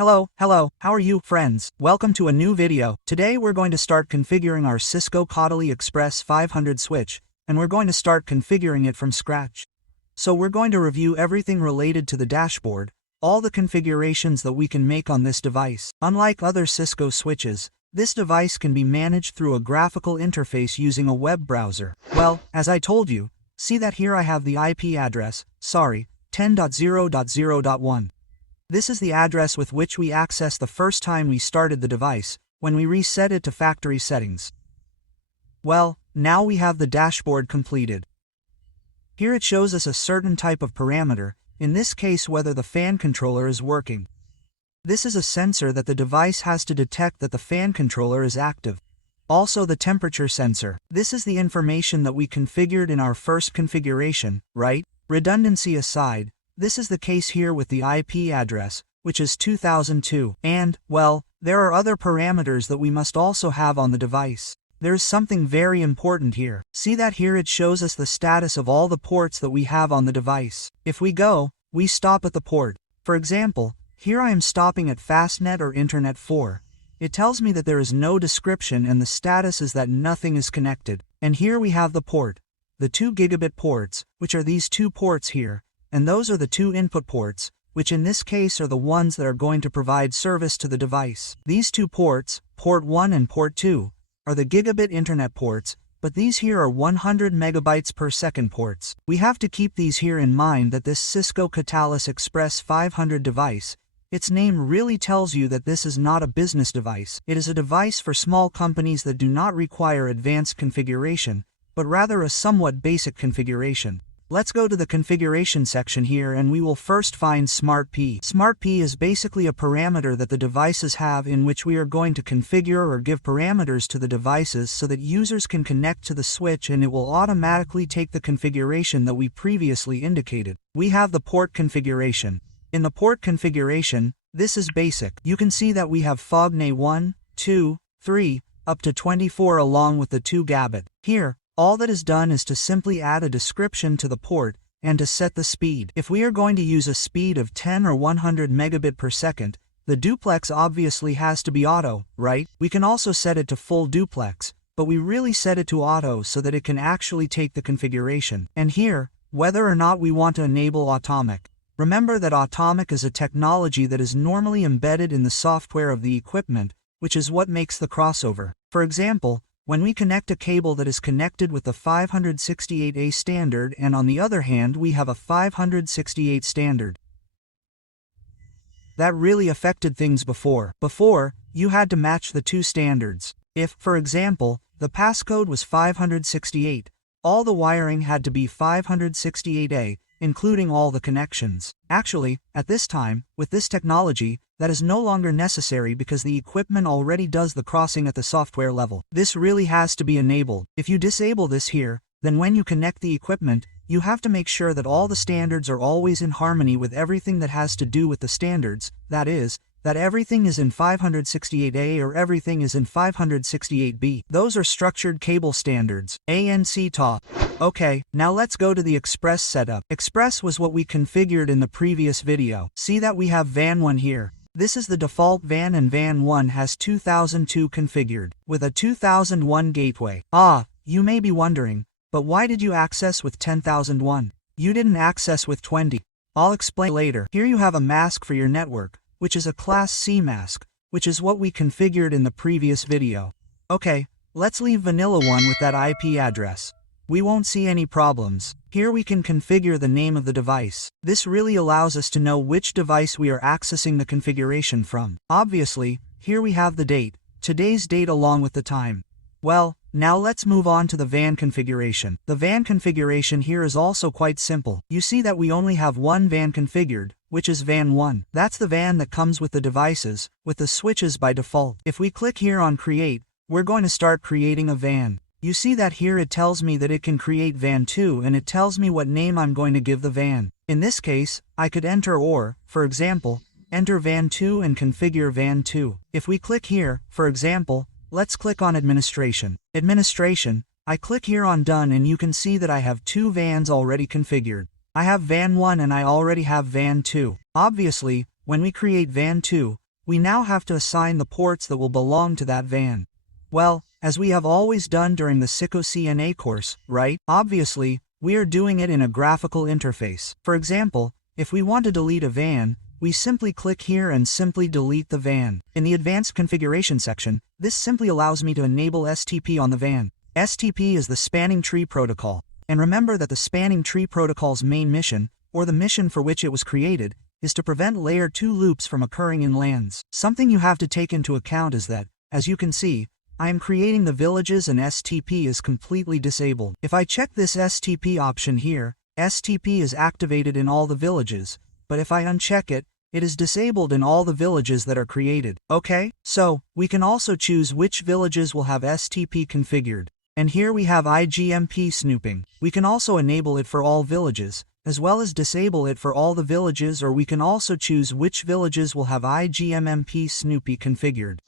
Hello, how are you, friends? Welcome to a new video. Today we're going to start configuring our Cisco Catalyst Express 500 switch, and we're going to start configuring it from scratch. So we're going to review everything related to the dashboard, all the configurations that we can make on this device. Unlike other Cisco switches, this device can be managed through a graphical interface using a web browser. Well, as I told you, see that here I have the IP address, 10.0.0.1. This is the address with which we accessed the first time we started the device, when we reset it to factory settings. Well, now we have the dashboard completed. Here it shows us a certain type of parameter, in this case whether the fan controller is working. This is a sensor that the device has to detect that the fan controller is active. Also the temperature sensor. This is the information that we configured in our first configuration, right? Redundancy aside, this is the case here with the IP address, which is 2002. And, well, there are other parameters that we must also have on the device. There is something very important here. See that here it shows us the status of all the ports that we have on the device. If we stop at the port. For example, here I am stopping at Fastnet or Internet 4. It tells me that there is no description and the status is that nothing is connected. And here we have the port. The 2 gigabit ports, which are these 2 ports here. And those are the 2 input ports, which in this case are the ones that are going to provide service to the device. These 2 ports, port 1 and port 2, are the gigabit internet ports, but these here are 100 megabytes per second ports. We have to keep these here in mind that this Cisco Catalyst Express 500 device, its name really tells you that this is not a business device. It is a device for small companies that do not require advanced configuration, but rather a somewhat basic configuration. Let's go to the configuration section here and we will first find Smart P. Smart P is basically a parameter that the devices have in which we are going to configure or give parameters to the devices so that users can connect to the switch and it will automatically take the configuration that we previously indicated. We have the port configuration. In the port configuration, this is basic. You can see that we have FOGNA 1, 2, 3, up to 24 along with the 2 gigabit. Here, all that is done is to simply add a description to the port and to set the speed. If we are going to use a speed of 10 or 100 megabit per second, the duplex obviously has to be auto, right? We can also set it to full duplex, but we really set it to auto so that it can actually take the configuration. And here, whether or not we want to enable atomic. Remember that atomic is a technology that is normally embedded in the software of the equipment, which is what makes the crossover. For example, when we connect a cable that is connected with the 568A standard and on the other hand we have a 568 standard. That really affected things before. Before, you had to match the 2 standards. If, for example, the passcode was 568, all the wiring had to be 568A, including all the connections. Actually, at this time, with this technology, that is no longer necessary because the equipment already does the crossing at the software level. This really has to be enabled. If you disable this here, then when you connect the equipment, you have to make sure that all the standards are always in harmony with everything that has to do with the standards, that is, that everything is in 568A or everything is in 568B. Those are structured cable standards, ANC TAW. Okay, now let's go to the Express setup. Express was what we configured in the previous video. See that we have VAN 1 here. This is the default VAN and VAN 1 has 2002 configured, with a 2001 gateway. You may be wondering, but why did you access with 10,001? You didn't access with 20. I'll explain later. Here you have a mask for your network, which is a Class C mask, which is what we configured in the previous video. Okay, let's leave Vanilla 1 with that IP address. We won't see any problems. Here we can configure the name of the device. This really allows us to know which device we are accessing the configuration from. Obviously, here we have the date, today's date along with the time. Well, now let's move on to the VAN configuration. The VAN configuration here is also quite simple. You see that we only have one VAN configured, which is VAN 1. That's the VAN that comes with the devices, with the switches by default. If we click here on Create, we're going to start creating a VAN. You see that here it tells me that it can create VAN 2 and it tells me what name I'm going to give the VAN. In this case, I could enter or, for example, enter VAN 2 and configure VAN 2. If we click here, for example, let's click on Administration. Administration, I click here on Done and you can see that I have 2 VANs already configured. I have VAN 1 and I already have VAN 2. Obviously, when we create VAN 2, we now have to assign the ports that will belong to that van. Well, as we have always done during the Cisco CNA course, right? Obviously, we are doing it in a graphical interface. For example, if we want to delete a van, we simply click here and simply delete the van. In the Advanced Configuration section, this simply allows me to enable STP on the van. STP is the Spanning Tree Protocol. And remember that the Spanning Tree Protocol's main mission, or the mission for which it was created, is to prevent Layer 2 loops from occurring in LANs. Something you have to take into account is that, as you can see, I am creating the villages and STP is completely disabled. If I check this STP option here, STP is activated in all the villages, but if I uncheck it, it is disabled in all the villages that are created. Okay? So, we can also choose which villages will have STP configured. And here we have IGMP snooping. We can also enable it for all villages, as well as disable it for all the villages, or we can also choose which villages will have IGMP Snoopy configured.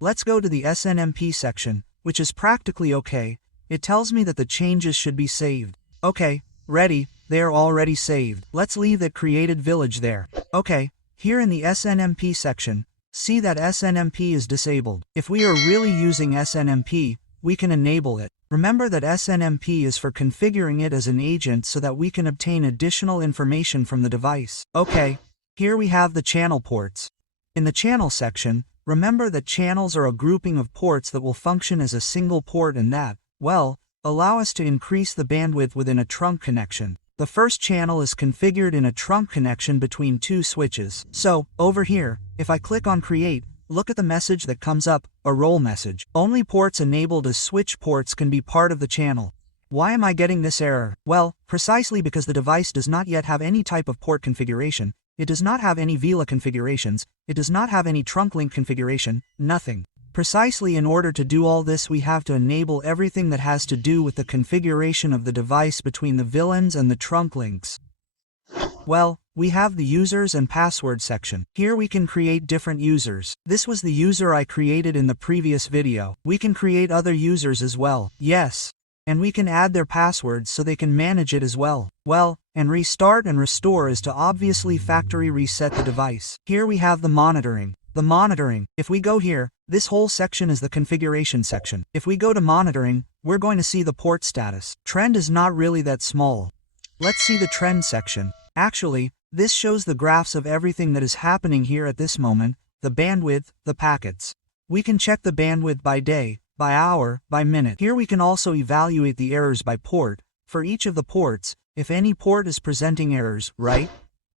Let's go to the SNMP section, which is practically okay. It tells me that the changes should be saved. Okay, ready, they are already saved. Let's leave that created village there. Okay, here in the SNMP section, see that SNMP is disabled. If we are really using SNMP, we can enable it. Remember that SNMP is for configuring it as an agent so that we can obtain additional information from the device. Okay, here we have the channel ports. In the channel section, remember that channels are a grouping of ports that will function as a single port and that, well, allow us to increase the bandwidth within a trunk connection. The first channel is configured in a trunk connection between two switches. So, over here, if I click on Create, look at the message that comes up, a role message. Only ports enabled as switch ports can be part of the channel. Why am I getting this error? Well, precisely because the device does not yet have any type of port configuration, it does not have any VLAN configurations, it does not have any trunk link configuration, nothing. Precisely in order to do all this we have to enable everything that has to do with the configuration of the device between the VLANs and the trunk links. Well, we have the users and password section. Here we can create different users. This was the user I created in the previous video. We can create other users as well. Yes. And we can add their passwords so they can manage it as well. Well, and restart and restore is to obviously factory reset the device. Here we have the monitoring. The monitoring, if we go here, this whole section is the configuration section. If we go to monitoring, we're going to see the port status. Trend is not really that small. Let's see the trend section. Actually, this shows the graphs of everything that is happening here at this moment, the bandwidth, the packets. We can check the bandwidth by day, by hour, by minute. Here we can also evaluate the errors by port, for each of the ports, if any port is presenting errors, right?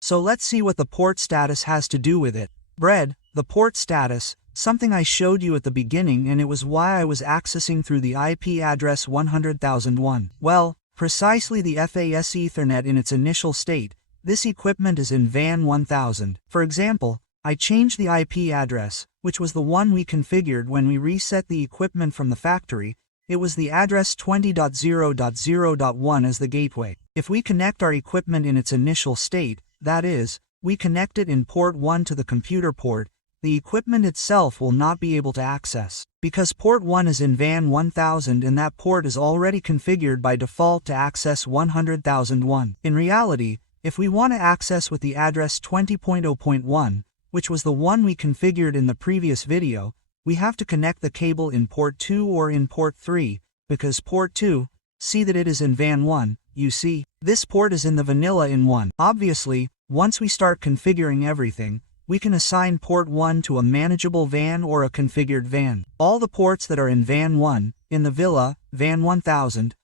So let's see what the port status has to do with it. The port status, something I showed you at the beginning and it was why I was accessing through the IP address 100,001. Well, precisely the FAS Ethernet in its initial state, this equipment is in VAN 1000. For example, I changed the IP address, which was the one we configured when we reset the equipment from the factory. It was the address 20.0.0.1 as the gateway. If we connect our equipment in its initial state, that is, we connect it in port 1 to the computer port, the equipment itself will not be able to access. Because port 1 is in VAN 1000 and that port is already configured by default to access 100,001. In reality, if we want to access with the address 20.0.1, which was the one we configured in the previous video, we have to connect the cable in port 2 or in port 3, because port 2, see that it is in VAN 1, you see, this port is in the vanilla in 1. Obviously, once we start configuring everything, we can assign port 1 to a manageable VAN or a configured VAN. All the ports that are in VAN 1, in the villa, VAN 1000,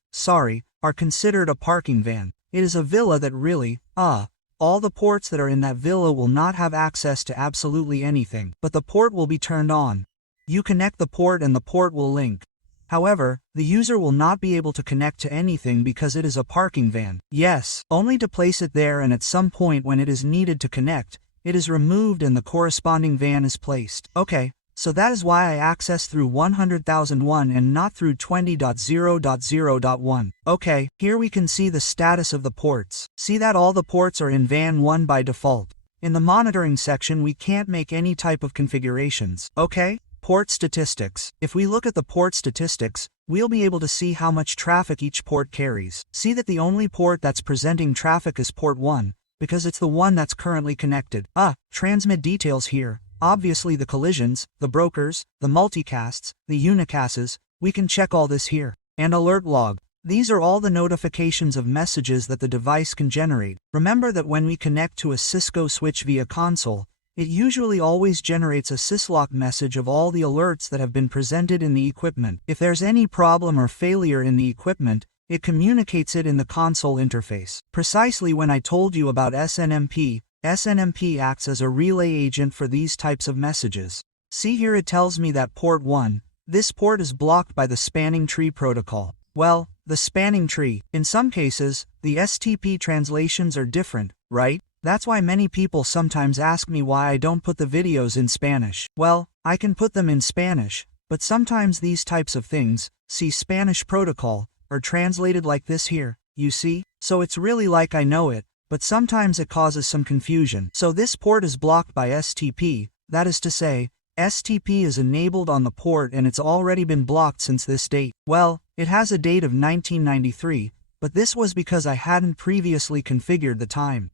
are considered a parking van. It is a villa that really, all the ports that are in that villa will not have access to absolutely anything, but the port will be turned on. You connect the port and the port will link. However, the user will not be able to connect to anything because it is a parking van. Yes, only to place it there and at some point when it is needed to connect, it is removed and the corresponding van is placed. Okay, so that is why I access through 100,001 and not through 20.0.0.1. Okay, here we can see the status of the ports. See that all the ports are in VAN 1 by default. In the monitoring section we can't make any type of configurations. Okay? Port statistics. If we look at the port statistics, we'll be able to see how much traffic each port carries. See that the only port that's presenting traffic is port 1, because it's the one that's currently connected. Transmit details here. obviously the collisions, the brokers, the multicasts, the unicasts, we can check all this here. And alert log. These are all the notifications of messages that the device can generate. Remember that when we connect to a Cisco switch via console, it usually always generates a syslog message of all the alerts that have been presented in the equipment. If there's any problem or failure in the equipment, it communicates it in the console interface. Precisely when I told you about SNMP, SNMP acts as a relay agent for these types of messages. See here, it tells me that port 1, this port is blocked by the spanning tree protocol. Well, the spanning tree, in some cases, the STP translations are different, right? That's why many people sometimes ask me why I don't put the videos in Spanish. Well, I can put them in Spanish, but sometimes these types of things, see Spanish protocol, are translated like this here, you see? So it's really like I know it, but sometimes it causes some confusion. So this port is blocked by STP, that is to say, STP is enabled on the port and it's already been blocked since this date. Well, it has a date of 1993, but this was because I hadn't previously configured the time.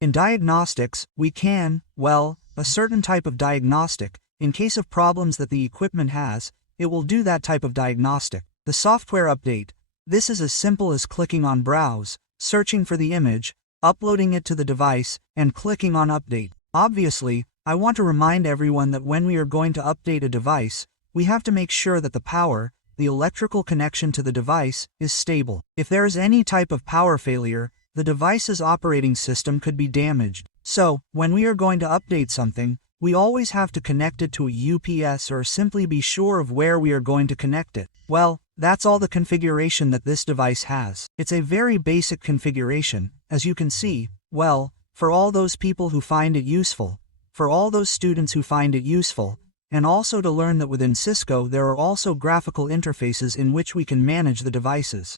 In diagnostics, we can, well, a certain type of diagnostic, in case of problems that the equipment has, it will do that type of diagnostic. The software update, this is as simple as clicking on Browse, searching for the image, uploading it to the device, and clicking on Update. Obviously, I want to remind everyone that when we are going to update a device, we have to make sure that the power, the electrical connection to the device, is stable. If there is any type of power failure, the device's operating system could be damaged. So, when we are going to update something, we always have to connect it to a UPS or simply be sure of where we are going to connect it. Well, that's all the configuration that this device has. It's a very basic configuration, as you can see, well, for all those people who find it useful, for all those students who find it useful, and also to learn that within Cisco there are also graphical interfaces in which we can manage the devices.